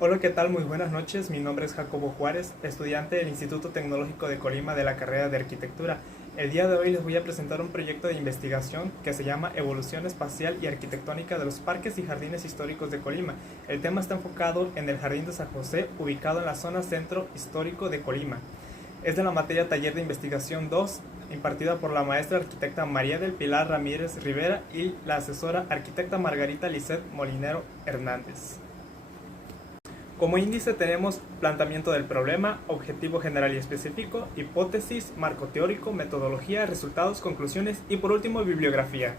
Hola, ¿qué tal? Muy buenas noches. Mi nombre es Jacobo Juárez, estudiante del Instituto Tecnológico de Colima de la carrera de Arquitectura. El día de hoy les voy a presentar un proyecto de investigación que se llama Evolución Espacial y Arquitectónica de los Parques y Jardines Históricos de Colima. El tema está enfocado en el Jardín de San José, ubicado en la zona centro histórico de Colima. Es de la materia Taller de Investigación 2, impartida por la maestra arquitecta María del Pilar Ramírez Rivera y la asesora arquitecta Margarita Lisset Molinero Hernández. Como índice tenemos planteamiento del problema, objetivo general y específico, hipótesis, marco teórico, metodología, resultados, conclusiones y por último bibliografía.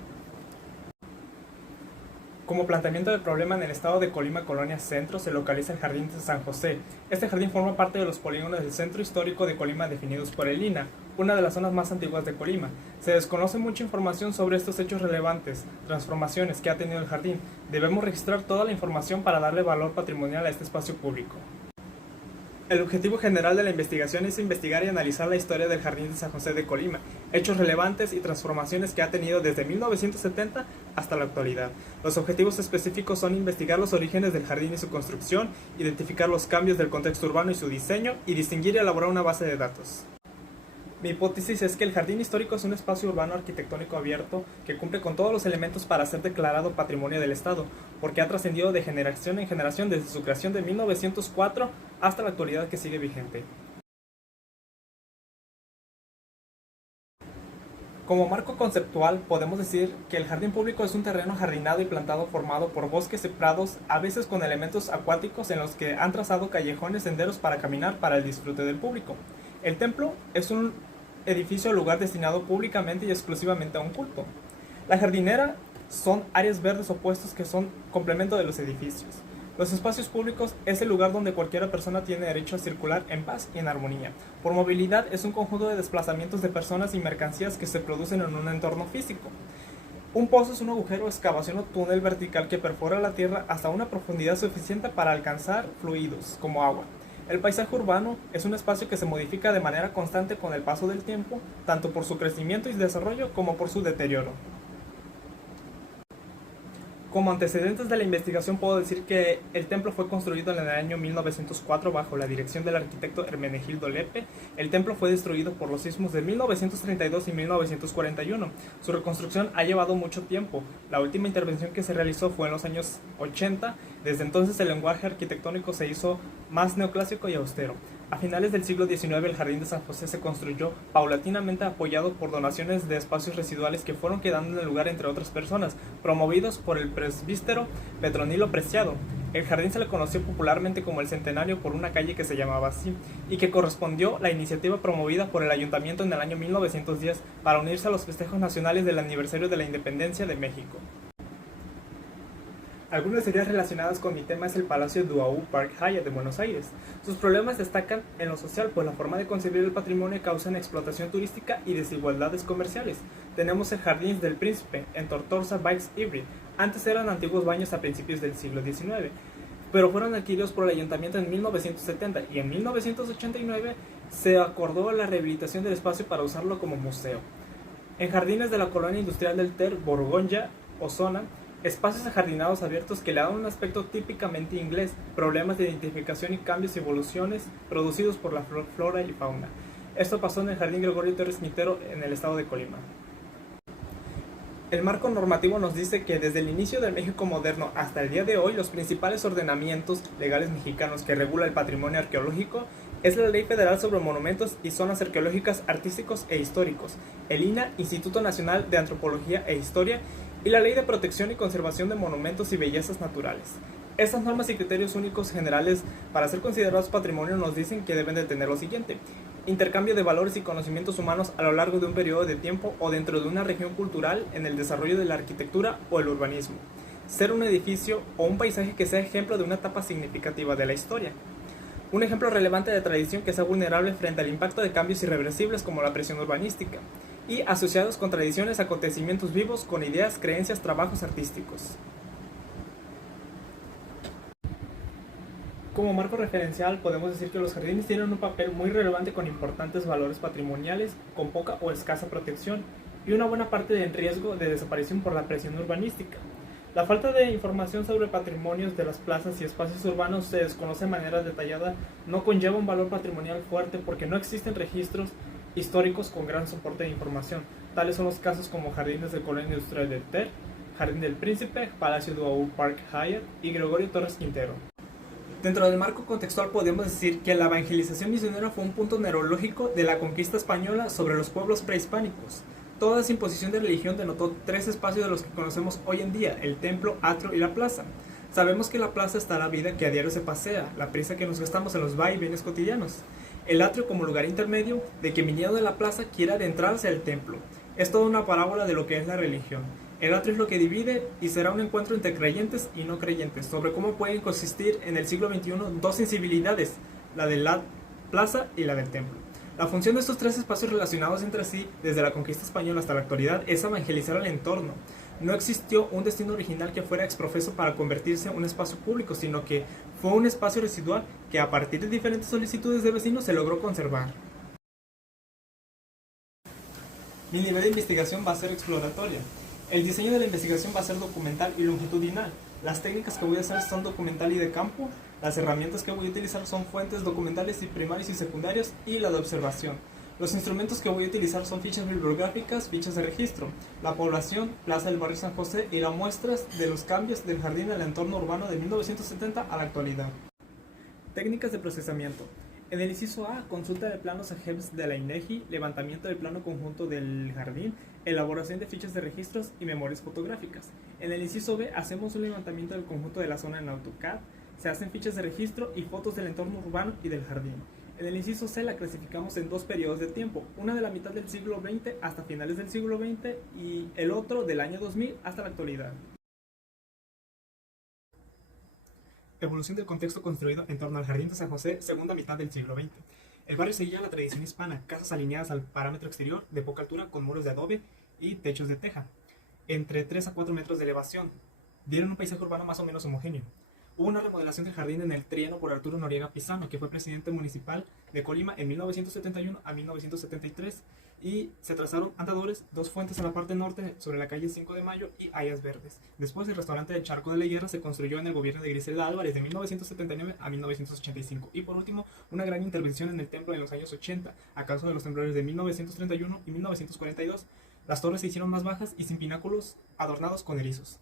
Como planteamiento del problema, en el estado de Colima, Colonia Centro, se localiza el Jardín de San José. Este jardín forma parte de los polígonos del Centro Histórico de Colima definidos por el INAH, una de las zonas más antiguas de Colima. Se desconoce mucha información sobre estos hechos relevantes, transformaciones que ha tenido el jardín. Debemos registrar toda la información para darle valor patrimonial a este espacio público. El objetivo general de la investigación es investigar y analizar la historia del Jardín de San José de Colima, hechos relevantes y transformaciones que ha tenido desde 1970 hasta la actualidad. Los objetivos específicos son investigar los orígenes del jardín y su construcción, identificar los cambios del contexto urbano y su diseño, y distinguir y elaborar una base de datos. Mi hipótesis es que el jardín histórico es un espacio urbano arquitectónico abierto que cumple con todos los elementos para ser declarado patrimonio del Estado, porque ha trascendido de generación en generación desde su creación de 1904 hasta la actualidad que sigue vigente. Como marco conceptual, podemos decir que el jardín público es un terreno jardinado y plantado formado por bosques y prados, a veces con elementos acuáticos en los que han trazado callejones, senderos para caminar para el disfrute del público. El templo es un edificio o lugar destinado públicamente y exclusivamente a un culto. La jardinera son áreas verdes opuestos que son complemento de los edificios. Los espacios públicos es el lugar donde cualquier persona tiene derecho a circular en paz y en armonía. Por movilidad es un conjunto de desplazamientos de personas y mercancías que se producen en un entorno físico. Un pozo es un agujero, excavación o túnel vertical que perfora la tierra hasta una profundidad suficiente para alcanzar fluidos, como agua. El paisaje urbano es un espacio que se modifica de manera constante con el paso del tiempo, tanto por su crecimiento y desarrollo como por su deterioro. Como antecedentes de la investigación puedo decir que el templo fue construido en el año 1904 bajo la dirección del arquitecto Hermenegildo Lepe. El templo fue destruido por los sismos de 1932 y 1941. Su reconstrucción ha llevado mucho tiempo. La última intervención que se realizó fue en los años 80. Desde entonces el lenguaje arquitectónico se hizo más neoclásico y austero. A finales del siglo XIX el Jardín de San José se construyó paulatinamente apoyado por donaciones de espacios residuales que fueron quedando en el lugar entre otras personas, promovidos por el presbítero Petronilo Preciado. El jardín se le conoció popularmente como el Centenario por una calle que se llamaba así, y que correspondió la iniciativa promovida por el Ayuntamiento en el año 1910 para unirse a los festejos nacionales del aniversario de la Independencia de México. Algunas ideas relacionadas con mi tema es el Palacio Duau Park Hyatt de Buenos Aires. Sus problemas destacan en lo social, pues la forma de concebir el patrimonio causa explotación turística y desigualdades comerciales. Tenemos el Jardín del Príncipe, en Tortosa Bikes Hybrid. Antes eran antiguos baños a principios del siglo XIX, pero fueron adquiridos por el ayuntamiento en 1970 y en 1989 se acordó la rehabilitación del espacio para usarlo como museo. En jardines de la colonia industrial del Ter, Borgoña o Zona, espacios ajardinados abiertos que le dan un aspecto típicamente inglés, problemas de identificación y cambios y evoluciones producidos por la flora y fauna. Esto pasó en el Jardín Gregorio Torres Mitero en el estado de Colima. El marco normativo nos dice que desde el inicio del México moderno hasta el día de hoy, los principales ordenamientos legales mexicanos que regula el patrimonio arqueológico es la Ley Federal sobre Monumentos y Zonas Arqueológicas Artísticos e Históricos, el INAH, Instituto Nacional de Antropología e Historia, y la Ley de Protección y Conservación de Monumentos y Bellezas Naturales. Estas normas y criterios únicos generales para ser considerados patrimonio nos dicen que deben de tener lo siguiente: intercambio de valores y conocimientos humanos a lo largo de un periodo de tiempo o dentro de una región cultural en el desarrollo de la arquitectura o el urbanismo, ser un edificio o un paisaje que sea ejemplo de una etapa significativa de la historia, un ejemplo relevante de tradición que sea vulnerable frente al impacto de cambios irreversibles como la presión urbanística, y asociados con tradiciones, acontecimientos vivos, con ideas, creencias, trabajos artísticos. Como marco referencial, podemos decir que los jardines tienen un papel muy relevante con importantes valores patrimoniales, con poca o escasa protección, y una buena parte en riesgo de desaparición por la presión urbanística. La falta de información sobre patrimonios de las plazas y espacios urbanos se desconoce de manera detallada, no conlleva un valor patrimonial fuerte porque no existen registros históricos con gran soporte de información. Tales son los casos como Jardines de Colonia Industrial del Ter, Jardín del Príncipe, Palacio Duau Park Hyatt y Gregorio Torres Quintero. Dentro del marco contextual podemos decir que la evangelización misionera fue un punto neurológico de la conquista española sobre los pueblos prehispánicos. Toda esa imposición de religión denotó tres espacios de los que conocemos hoy en día: el templo, atrio y la plaza. Sabemos que en la plaza está la vida que a diario se pasea, la prisa que nos gastamos en los vaivenes cotidianos. El atrio como lugar intermedio de que viniendo de la plaza quiere adentrarse al templo. Es toda una parábola de lo que es la religión. El atrio es lo que divide y será un encuentro entre creyentes y no creyentes sobre cómo pueden coexistir en el siglo XXI dos sensibilidades, la de la plaza y la del templo. La función de estos tres espacios relacionados entre sí, desde la conquista española hasta la actualidad, es evangelizar el entorno. No existió un destino original que fuera exprofeso para convertirse en un espacio público, sino que fue un espacio residual que a partir de diferentes solicitudes de vecinos se logró conservar. Mi nivel de investigación va a ser exploratoria. El diseño de la investigación va a ser documental y longitudinal. Las técnicas que voy a hacer son documental y de campo. Las herramientas que voy a utilizar son fuentes documentales y primarias y secundarias y la de observación. Los instrumentos que voy a utilizar son fichas bibliográficas, fichas de registro, la población, plaza del barrio San José y las muestras de los cambios del jardín al entorno urbano de 1970 a la actualidad. Técnicas de procesamiento. En el inciso A, consulta de planos AGEPS de la INEGI, levantamiento del plano conjunto del jardín, elaboración de fichas de registros y memorias fotográficas. En el inciso B, hacemos un levantamiento del conjunto de la zona en AutoCAD, se hacen fichas de registro y fotos del entorno urbano y del jardín. En el inciso C la clasificamos en dos periodos de tiempo, una de la mitad del siglo XX hasta finales del siglo XX y el otro del año 2000 hasta la actualidad. Evolución del contexto construido en torno al Jardín de San José, segunda mitad del siglo XX. El barrio seguía la tradición hispana, casas alineadas al parámetro exterior, de poca altura, con muros de adobe y techos de teja, entre 3 a 4 metros de elevación. Dieron un paisaje urbano más o menos homogéneo. Hubo una remodelación del jardín en el trienio por Arturo Noriega Pizano, que fue presidente municipal de Colima en 1971 a 1973, y se trazaron andadores, dos fuentes a la parte norte sobre la calle 5 de Mayo y áreas verdes. Después el restaurante del Charco de la Higuera se construyó en el gobierno de Griselda Álvarez de 1979 a 1985. Y por último, una gran intervención en el templo en los años 80, a causa de los temblores de 1931 y 1942. Las torres se hicieron más bajas y sin pináculos adornados con erizos.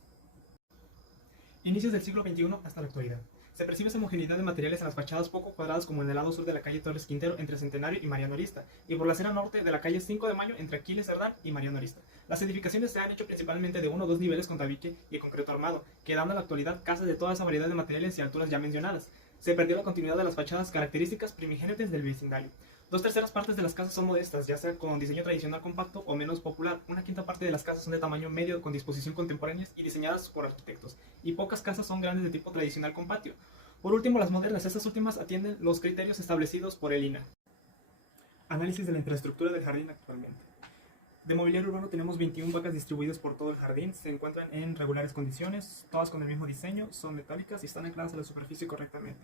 Inicios del siglo XXI hasta la actualidad. Se percibe esa homogeneidad de materiales en las fachadas poco cuadradas como en el lado sur de la calle Torres Quintero entre Centenario y Mariano Arista, y por la acera norte de la calle 5 de Mayo entre Aquiles Cerdán y Mariano Arista. Las edificaciones se han hecho principalmente de 1 o 2 niveles con tabique y concreto armado, quedando en la actualidad casas de toda esa variedad de materiales y alturas ya mencionadas. Se perdió la continuidad de las fachadas características primigenias del vecindario. 2/3 partes de las casas son modestas, ya sea con diseño tradicional compacto o menos popular. 1/5 parte de las casas son de tamaño medio con disposición contemporáneas y diseñadas por arquitectos. Y pocas casas son grandes de tipo tradicional con patio. Por último, las modernas. Estas últimas atienden los criterios establecidos por el INAH. Análisis de la infraestructura del jardín actualmente. De mobiliario urbano tenemos 21 vacas distribuidas por todo el jardín. Se encuentran en regulares condiciones, todas con el mismo diseño, son metálicas y están ancladas a la superficie correctamente.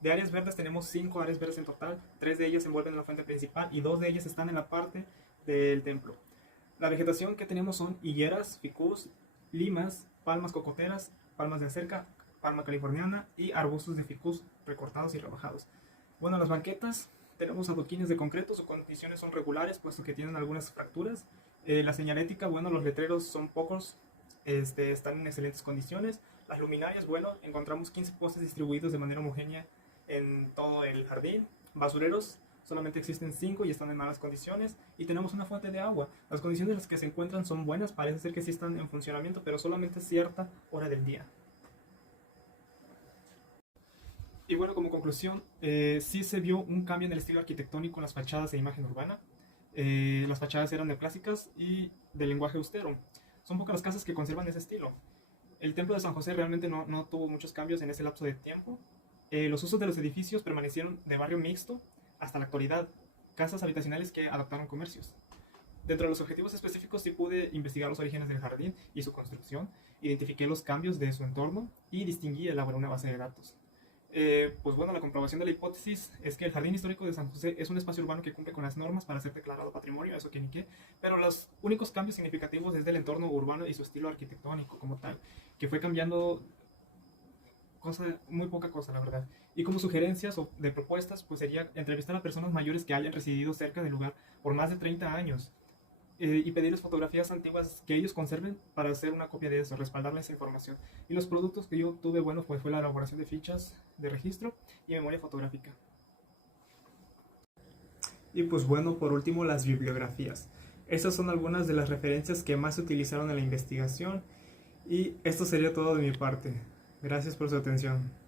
De áreas verdes tenemos 5 áreas verdes en total, 3 de ellas envuelven la fuente principal y 2 de ellas están en la parte del templo. La vegetación que tenemos son higueras, ficus, limas, palmas cocoteras, palmas de acerca, palma californiana y arbustos de ficus recortados y rebajados. Bueno, las banquetas tenemos adoquines de concreto, sus condiciones son regulares puesto que tienen algunas fracturas. La señalética, bueno, los letreros son pocos, están en excelentes condiciones. Las luminarias, bueno, encontramos 15 postes distribuidos de manera homogénea en todo el jardín. Basureros, solamente existen 5 y están en malas condiciones. Y tenemos una fuente de agua. Las condiciones en las que se encuentran son buenas, parece ser que sí están en funcionamiento, pero solamente cierta hora del día. Y bueno, como conclusión, sí se vio un cambio en el estilo arquitectónico en las fachadas de imagen urbana. Las fachadas eran neoclásicas y de lenguaje austero. Son pocas las casas que conservan ese estilo. El templo de San José realmente no tuvo muchos cambios en ese lapso de tiempo. Los usos de los edificios permanecieron de barrio mixto hasta la actualidad, casas habitacionales que adaptaron comercios. Dentro de los objetivos específicos sí pude investigar los orígenes del jardín y su construcción, identifiqué los cambios de su entorno y distinguí y elaboré una base de datos. Pues bueno, la comprobación de la hipótesis es que el Jardín Histórico de San José es un espacio urbano que cumple con las normas para ser declarado patrimonio, eso que ni qué, pero los únicos cambios significativos es del entorno urbano y su estilo arquitectónico como tal, que fue cambiando muy poca cosa, la verdad. Y como sugerencias o de propuestas, pues sería entrevistar a personas mayores que hayan residido cerca del lugar por más de 30 años y pedirles fotografías antiguas que ellos conserven para hacer una copia de eso, respaldarles esa información. Y los productos que yo tuve, bueno, pues fue la elaboración de fichas de registro y memoria fotográfica. Y pues bueno, por último, las bibliografías. Estas son algunas de las referencias que más se utilizaron en la investigación y esto sería todo de mi parte. Gracias por su atención.